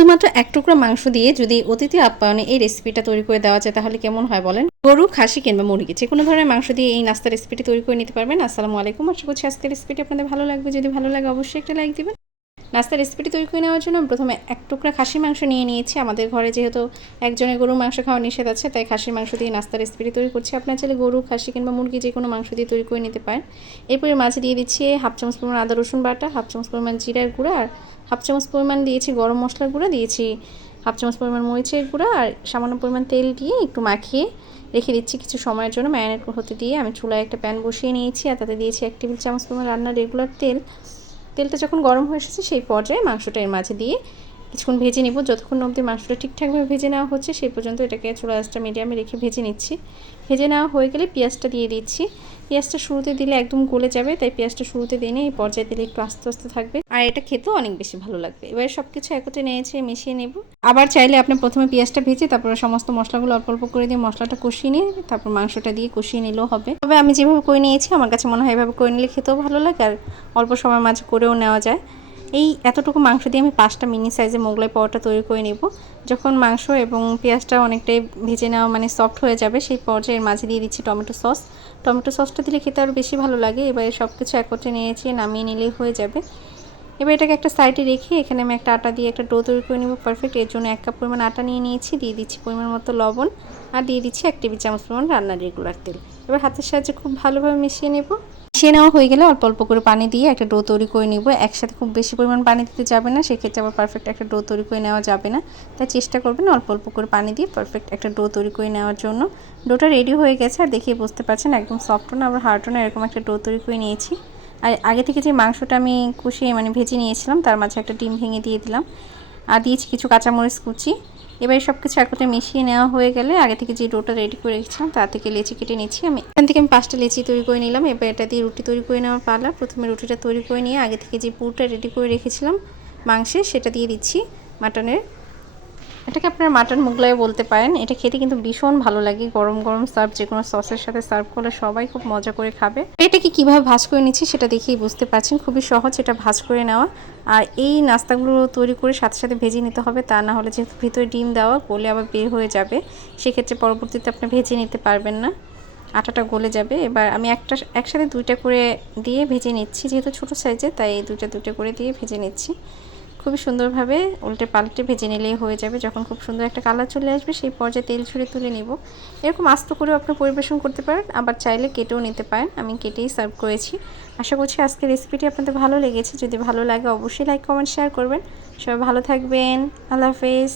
শুধুমাত্র এক টুকরা মাংস দিয়ে যদি অতিথি আপ্যায়নে এই রেসিপিটা তৈরি করে দেওয়া যায় তাহলে কেমন হয় বলেন? গরু, খাসি কিংবা মুরগি যেকোনো ধরনের মাংস দিয়ে এই নাস্তার রেসিপিটি তৈরি করে নিতে পারবেন। আসসালামু আলাইকুম। আশা করছি আজকের রেসিপিটি আপনাদের ভালো লাগবে। যদি ভালো লাগে অবশ্যই একটা লাইক দিবেন। নাস্তার রেসিপিটি তৈরি করে নেওয়ার জন্য প্রথমে এক টুকরা খাসির মাংস নিয়ে নিয়েছি। আমাদের ঘরে যেহেতু একজনের গরুর মাংস খাওয়া নিষেধ আছে, তাই খাসির মাংস দিয়ে নাস্তার রেসিপিটি তৈরি করছি। আপনার চাইলে গরু, খাসি কিংবা মুরগি যে কোনো মাংস দিয়ে তৈরি করে নিতে পারেন। এরপরে মাঝে দিয়ে দিচ্ছি হাফ চামচ পরিমাণ আদা রসুন বাটা, হাফ চামচ পরিমাণ জিরার গুঁড়া, আর হাফ চামচ পরিমাণ দিয়েছি গরম মশলার গুঁড়া, দিয়েছি হাফ চামচ পরিমাণ মরিচের গুঁড়া, আর সামান্য পরিমাণ তেল দিয়ে একটু মাখিয়ে রেখে দিচ্ছি কিছু সময়ের জন্য ম্যারিনেট হতে দিয়ে। আমি চুলায় একটা প্যান বসিয়ে নিয়েছি আর তাতে দিয়েছি 1 টেবিল চামচ পরিমাণ রান্নার রেগুলার তেল। তেলটা যখন গরম হয়ে এসেছে সেই পর্যায়ে মাংসটা এর মাঝে দিয়ে কিছুক্ষণ ভেজে নেব। যতক্ষণ অবধি মাংসটা ঠিকঠাকভাবে ভেজে নেওয়া হচ্ছে সেই পর্যন্ত এটাকে চুলা আঁচটা মিডিয়ামে রেখে ভেজে নিচ্ছি। ভেজে নেওয়া হয়ে গেলে পেঁয়াজটা দিয়ে দিচ্ছি। পেঁয়াজটা শুরুতে দিলে একদম গলে যাবে, তাই পেঁয়াজটা শুরুতে দিয়ে এই পর্যায়ে দিলে একটু আস্তে আস্তে থাকবে আর এটা খেতেও অনেক বেশি ভালো লাগবে। এবারে সব কিছু একত্রে নিয়েছে মিশিয়ে নেব। আবার চাইলে আপনি প্রথমে পেঁয়াজটা ভেজে তারপরে সমস্ত মশলাগুলো অল্প অল্প করে দিয়ে মশলাটা কষিয়ে নিয়ে তারপর মাংসটা দিয়ে কষিয়ে নিলেও হবে। তবে আমি যেভাবে করে নিয়েছি আমার কাছে মনে হয় এভাবে করে নিলে খেতেও ভালো লাগে আর অল্প সময়ের মাঝে করেও নেওয়া যায়। এই এতটুকু মাংস দিয়ে আমি 5টা মিনি সাইজের মোগলাই পরোটা তৈরি করে নেব। যখন মাংস এবং পেঁয়াজটা অনেকটাই ভেজে নেওয়া মানে সফট হয়ে যাবে সেই পর্যায়ের মাঝে দিয়ে দিচ্ছি টমেটো সস। টমেটো সসটা দিলে খেতে আরও বেশি ভালো লাগে। এবারে সব কিছু একত্রে নিয়েছি, নামিয়ে নিলেই হয়ে যাবে। এবার এটাকে একটা সাইডে রেখে এখানে আমি একটা আটা দিয়ে একটা ডো তৈরি করে নেব পারফেক্ট। এর জন্য 1 কাপ পরিমাণ আটা নিয়ে নিয়েছি, দিয়ে দিচ্ছি পরিমাণ মতো লবণ আর দিয়ে দিচ্ছি 1 টেবিল চামচ পরিমাণ রান্নার রেগুলার তেল। এবার হাতের সাহায্যে খুব ভালোভাবে মিশিয়ে নেব। মিশিয়ে নেওয়া হয়ে গেলে অল্প অল্প করে পানি দিয়ে একটা ডো তৈরি করে নিব। একসাথে খুব বেশি পরিমাণ পানি দিতে যাবে না, সেক্ষেত্রে আবার পারফেক্ট একটা ডো তৈরি করে নেওয়া যাবে না। তাই চেষ্টা করবেন অল্প অল্প করে পানি দিয়ে পারফেক্ট একটা ডো তৈরি করে নেওয়ার জন্য। ডোটা রেডি হয়ে গেছে আর দেখেই বুঝতে পারছেন একদম সফটও না আবার হার্ডও না, এরকম একটা ডো তৈরি করে নিয়েছি। আর আগে থেকে যে মাংসটা আমি কষিয়ে মানে ভেজে নিয়েছিলাম তার মাঝে একটা ডিম ভেঙে দিয়ে দিলাম আর দিয়েছি কিছু কাঁচামরিচ কুচি। এবারে সব কিছু একসাথে মিশিয়ে নেওয়া হয়ে গেলে আগে থেকে যে ডোটা রেডি করে রেখেছিলাম তার থেকে লেচি কেটে নিচ্ছি। এখান থেকে আমি 5টা লেচি তৈরি করে নিলাম। এবার এটা দিয়ে রুটি তৈরি করে নেওয়ার পালা। প্রথমে রুটিটা তৈরি করে নিয়ে আগে থেকে যে পুরটা রেডি করে রেখেছিলাম মাংসের সেটা দিয়ে দিচ্ছি মাটনের। এটাকে আপনারা মাটন মোগলাই বলতে পারেন। এটা খেতে কিন্তু ভীষণ ভালো লাগে। গরম গরম সার্ভ যে কোনো সসের সাথে সার্ভ করলে সবাই খুব মজা করে খাবে। এটাকে কিভাবে ভাজ করে নিচ্ছি সেটা দেখেই বুঝতে পারছেন, খুবই সহজ এটা ভাজ করে নেওয়া। আর এই নাস্তাগুলো তৈরি করে সাথে সাথে ভেজে নিতে হবে, তা না হলে যেহেতু ভিতরে ডিম দেওয়া গলে আবার বের হয়ে যাবে, সেক্ষেত্রে পরবর্তীতে আপনি ভেজে নিতে পারবেন না, আটাটা গলে যাবে। এবার আমি একসাথে 2টা করে দিয়ে ভেজে নিচ্ছি, যেহেতু ছোটো সাইজে তাই 2টা করে দিয়ে ভেজে নিচ্ছি। খুবই সুন্দরভাবে উল্টে পাল্টে ভেজে নিলেই হয়ে যাবে। যখন খুব সুন্দর একটা কালার চলে আসবে সেই পর্যায়ে তেল ছড়িয়ে তুলে নেব। এরকম আস্ত করেও আপনি পরিবেশন করতে পারেন, আবার চাইলে কেটেও নিতে পারেন। আমি কেটেই সার্ভ করেছি। আশা করছি আজকের রেসিপিটি আপনাদের ভালো লেগেছে। যদি ভালো লাগে অবশ্যই লাইক কমেন্ট শেয়ার করবেন। সবাই ভালো থাকবেন। আল্লাহ হাফেজ।